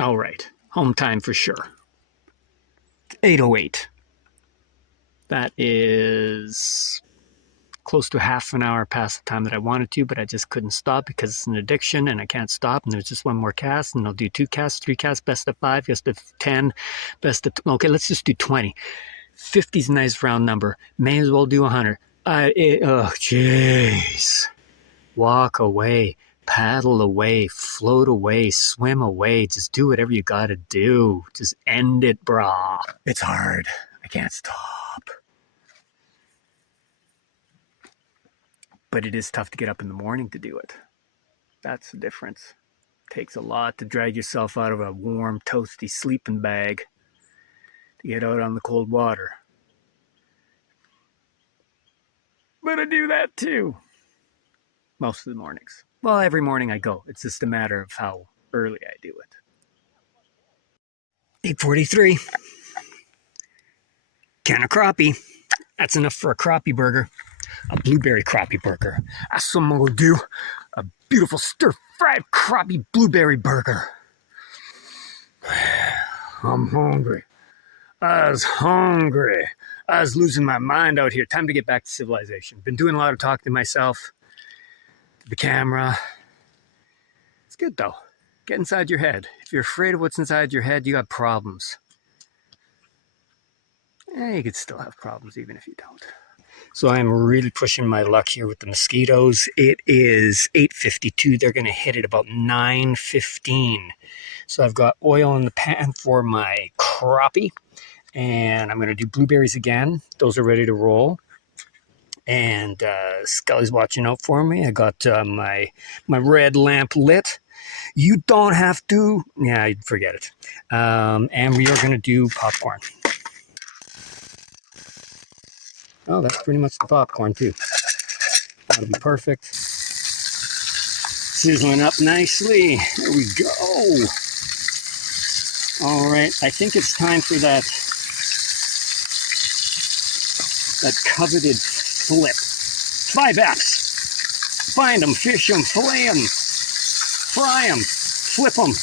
All right, home time for sure. 8:08. That is close to half an hour past the time that I wanted to, but I just couldn't stop because it's an addiction and I can't stop. And there's just one more cast, and I'll do 2 casts, 3 casts, best of 5, best of 10, best of... Okay, let's just do 20. 50's a nice round number. May as well do 100. Oh, jeez. Walk away. Paddle away, float away, swim away. Just do whatever you gotta do. Just end it, brah. It's hard. I can't stop. But it is tough to get up in the morning to do it. That's the difference. It takes a lot to drag yourself out of a warm, toasty sleeping bag to get out on the cold water. But I do that too. Most of the mornings. Well, every morning I go. It's just a matter of how early I do it. 8:43. Can of crappie. That's enough for a crappie burger. A blueberry crappie burger. That's what I'm gonna do. A beautiful stir-fried crappie blueberry burger. I'm hungry. I was hungry. I was losing my mind out here. Time to get back to civilization. Been doing a lot of talking to myself. The camera. It's good though. Get inside your head. If you're afraid of what's inside your head, you got problems. You could still have problems even if you don't. So I'm really pushing my luck here with the mosquitoes. It is 8:52. They're going to hit at about 9:15. So I've got oil in the pan for my crappie. And I'm going to do blueberries again. Those are ready to roll. And Scully's watching out for me. I got my red lamp lit. You don't have to. Yeah, forget it. And we are going to do popcorn. Oh, that's pretty much the popcorn too. That'll be perfect. Sizzling up nicely. There we go. All right, I think it's time for that coveted flip. 5 F's. Find them, fish them, fillet them, fry them, flip them.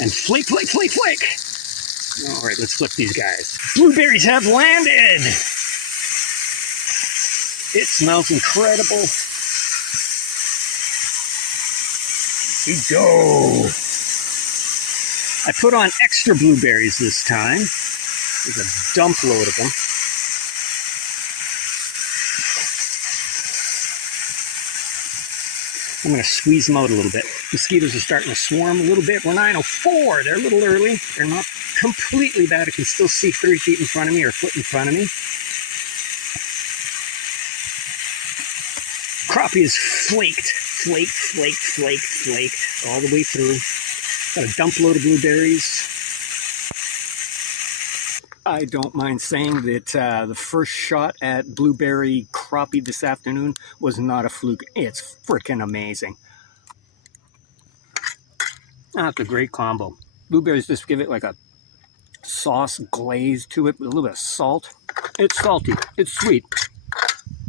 And flake, flake, flake, flake. All right, let's flip these guys. Blueberries have landed. It smells incredible. Here we go. I put on extra blueberries this time. There's a dump load of them. I'm going to squeeze them out a little bit. Mosquitoes are starting to swarm a little bit. We're 9:04. They're a little early. They're not completely bad. I can still see 3 feet in front of me or a foot in front of me. Crappie is flaked. Flaked, flaked, flaked, flaked all the way through. Got a dump load of blueberries. I don't mind saying that the first shot at blueberry crappie this afternoon was not a fluke. It's freaking amazing. That's a great combo. Blueberries just give it like a sauce glaze to it with a little bit of salt. It's salty. It's sweet.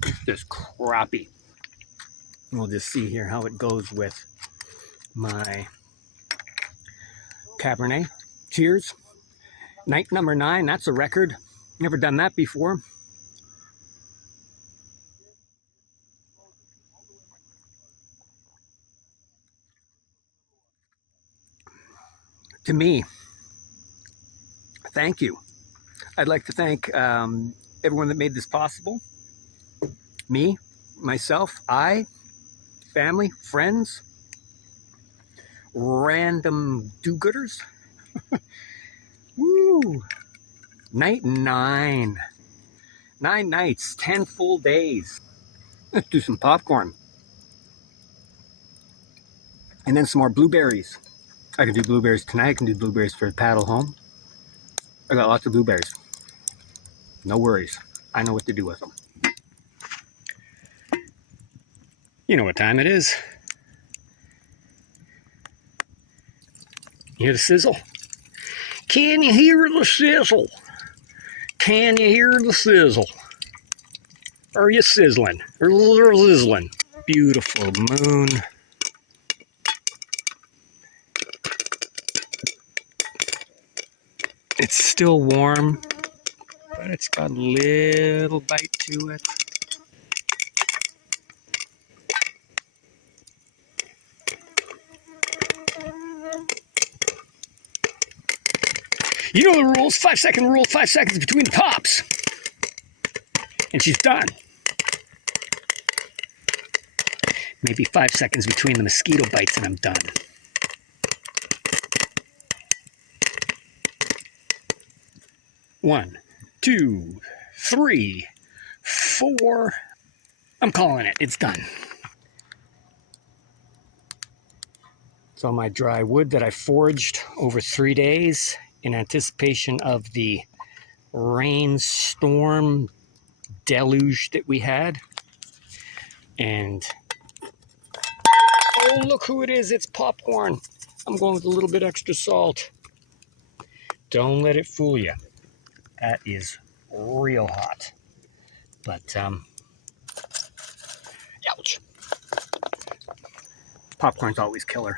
It's just crappie. We'll just see here how it goes with my Cabernet. Cheers. Night number 9, that's a record. Never done that before. To me, thank you. I'd like to thank everyone that made this possible. Me, myself, family, friends, random do-gooders. Woo! Night 9. 9 nights, 10 full days. Let's do some popcorn. And then some more blueberries. I can do blueberries tonight. I can do blueberries for the paddle home. I got lots of blueberries. No worries. I know what to do with them. You know what time it is. You hear the sizzle? Can you hear the sizzle? Can you hear the sizzle? Are you sizzling? Or sizzling? Beautiful moon. It's still warm, but it's got a little bite to it. You know the rules, 5-second rule, 5 seconds between the pops. And she's done. Maybe 5 seconds between the mosquito bites and I'm done. One, 2, 3, 4. I'm calling it. It's done. It's all my dry wood that I foraged over 3 days in anticipation of the rainstorm deluge that we had. And oh, look who it is. It's popcorn. I'm going with a little bit extra salt. Don't let it fool you. That is real hot. But, ouch. Popcorn's always killer.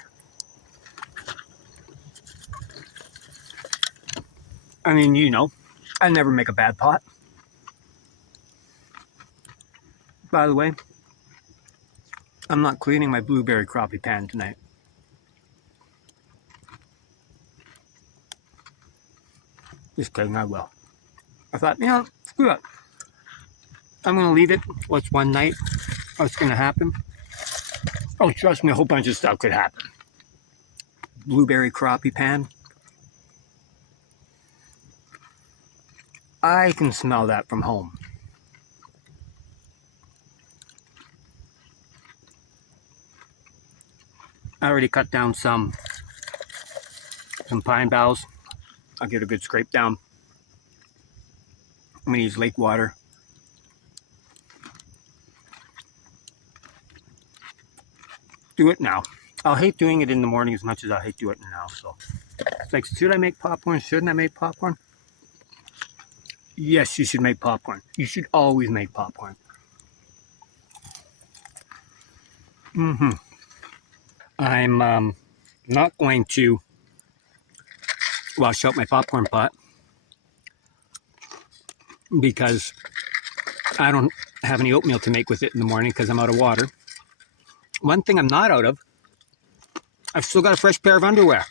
I mean, you know, I never make a bad pot. By the way, I'm not cleaning my blueberry crappie pan tonight. Just kidding, I will. I thought, you know, screw it. I'm going to leave it. What's one night? What's going to happen? Oh, trust me, a whole bunch of stuff could happen. Blueberry crappie pan. I can smell that from home. I already cut down some pine boughs. I'll get a good scrape down. I'm gonna use lake water. Do it now. I'll hate doing it in the morning as much as I hate doing it now. So it's like, should I make popcorn? Shouldn't I make popcorn? Yes, you should make popcorn. You should always make popcorn. I'm not going to wash out my popcorn pot because I don't have any oatmeal to make with it in the morning because I'm out of water. One thing I'm not out of, I've still got a fresh pair of underwear.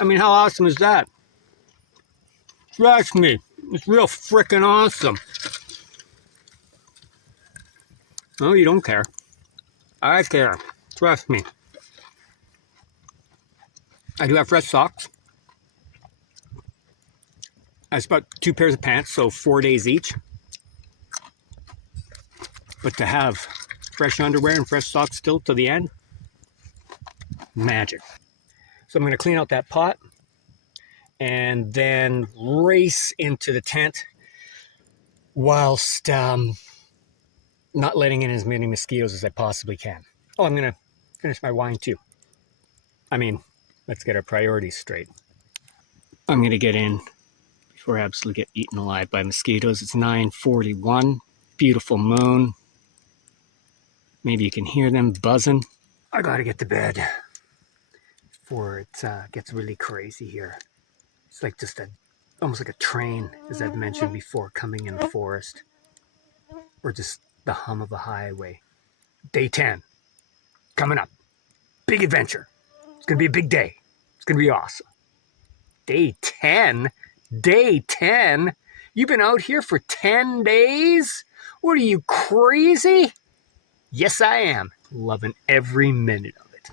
I mean, how awesome is that? Trust me, it's real freaking awesome. Oh, you don't care. I care. Trust me. I do have fresh socks. That's about 2 pairs of pants, so 4 days each. But to have fresh underwear and fresh socks still to the end, magic. So I'm going to clean out that pot and then race into the tent whilst not letting in as many mosquitoes as I possibly can. Oh, I'm going to finish my wine too. I mean, let's get our priorities straight. I'm going to get in before I absolutely get eaten alive by mosquitoes. It's 9:41, beautiful moon. Maybe you can hear them buzzing. I got to get to bed before it gets really crazy here. It's like just almost like a train, as I've mentioned before, coming in the forest. Or just the hum of a highway. Day 10, coming up. Big adventure. It's going to be a big day. It's going to be awesome. Day 10? Day 10? You've been out here for 10 days? What are you, crazy? Yes, I am. Loving every minute of it.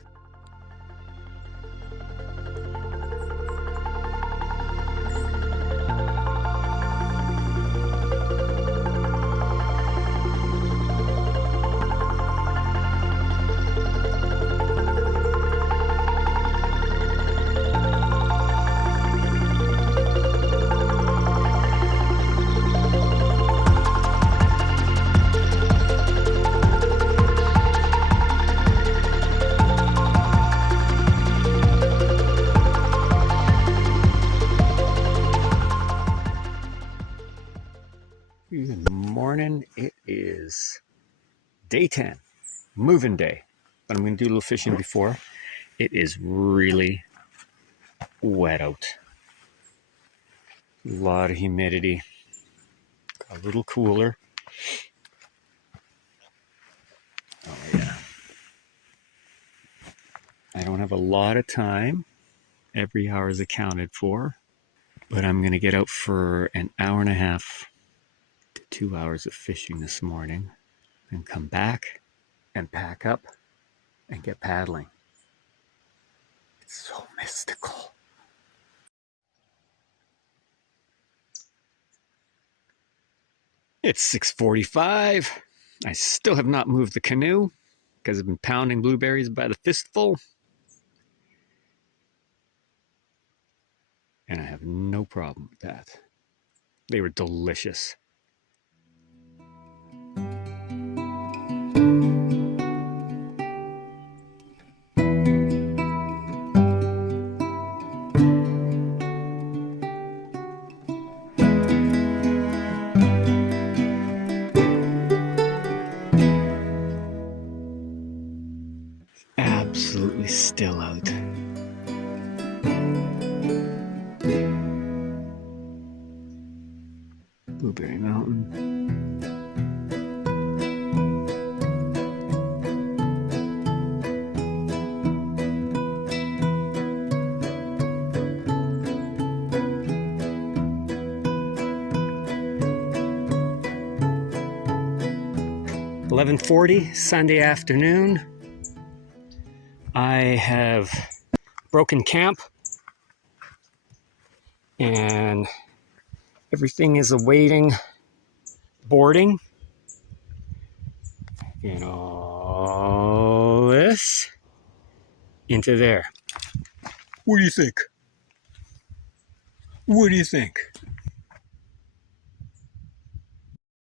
Good morning. It is day 10, moving day. But I'm going to do a little fishing before. It is really wet out. A lot of humidity. Got a little cooler. Oh yeah. I don't have a lot of time. Every hour is accounted for. But I'm going to get out for an hour and a half to 2 hours of fishing this morning and come back and pack up and get paddling. It's so mystical. It's 6:45. I still have not moved the canoe because I've been pounding blueberries by the fistful. And I have no problem with that. They were delicious. Absolutely still out. Blueberry Mountain. $11:40 Sunday afternoon. I have broken camp and everything is awaiting boarding. And all this. into there. What do you think? What do you think?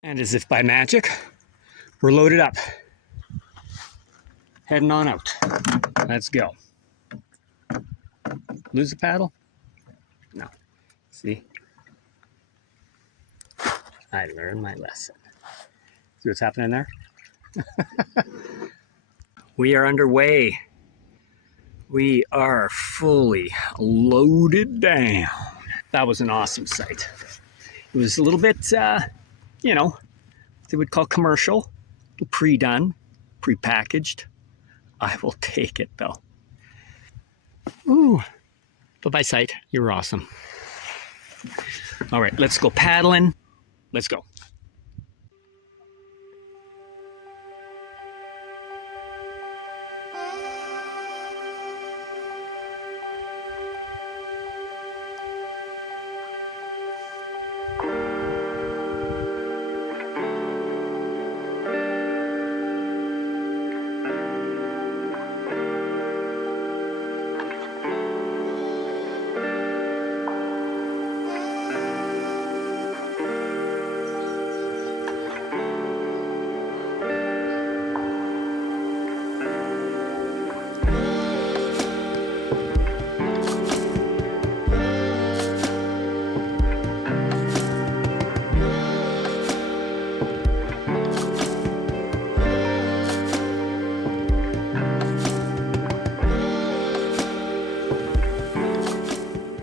And as if by magic, we're loaded up. Heading on out. Let's go. Lose the paddle? No. See? I learned my lesson. See what's happening there? We are underway. We are fully loaded down. That was an awesome sight. It was a little bit, you know, they would call commercial, pre-done, pre-packaged. I will take it though. Ooh, bye-bye sight. You're awesome. All right, let's go paddling. Let's go.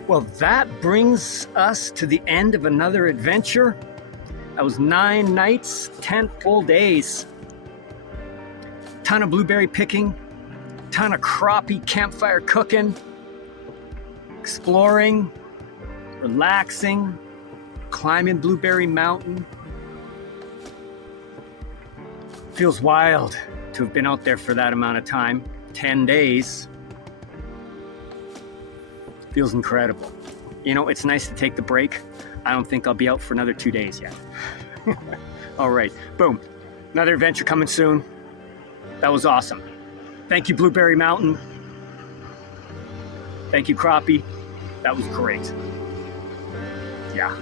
Well, that brings us to the end of another adventure. That was 9 nights, 10 full days. Ton of blueberry picking, ton of crappie campfire cooking, exploring, relaxing, climbing Blueberry Mountain. Feels wild to have been out there for that amount of time, 10 days. Feels incredible. You know, it's nice to take the break. I don't think I'll be out for another 2 days yet. All right, boom. Another adventure coming soon. That was awesome. Thank you, Blueberry Mountain. Thank you, Crappie. That was great. Yeah.